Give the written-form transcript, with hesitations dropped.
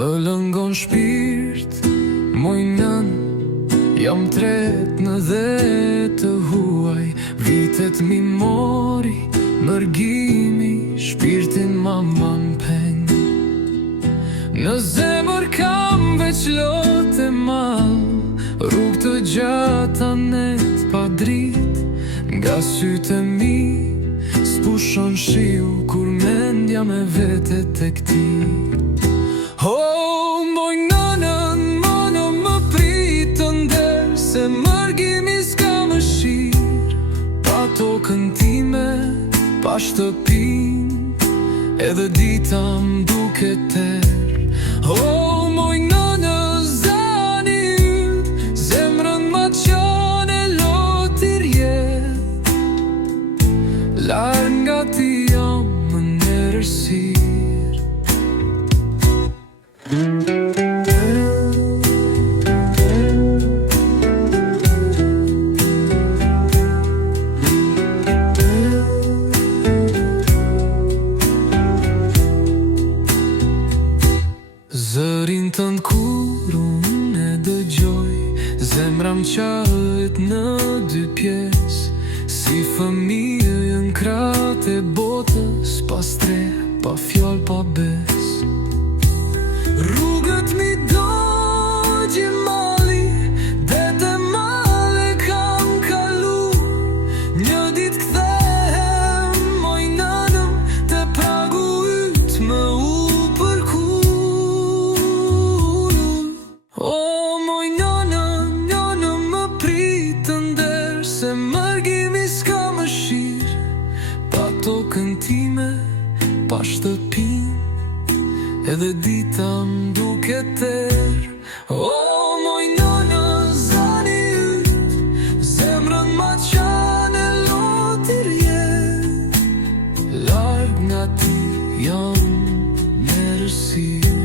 Më lëngon shpirt, moj nën, jam tret në dhe të huaj. Vitet mi mori, mërgimi, shpirtin ma peng. Në zemër kam veç lotë e mal, rrug të gjata net pa drit. Nga sytë e mi, s'pushon shiu, kur mendja me vete të këti. Oh, moj nënën, mënë më pritë nder, se mërgimi s'ka më shirë. Pa tokën time, pa shtëpin, edhe dita m'duke ter. Oh, moj nënë, zani yt, zemrën ma qane lotir jet. Larë nga ti jam më nërësir. Zërin tënd kur unë e dëgjoj, zemra m'qahet në dy pjesë. Si fëmijë në kratë e botës, pas tre, pa fjall, pa bes. Rrugët mi dogji mali, dete male kam kalu. Një dit kthehem, moj nënëm, te pragu yt më u përkull. O, moj nënëm, nënëm më pritë nder, se mërgimi s'ka më shirë. Pa tokën time, pa shtëpin, edhe dita m'duke ter. O, moj nënë, zani yt, zemrën ma qane lotir jet. Larg nga ti jam nërësir.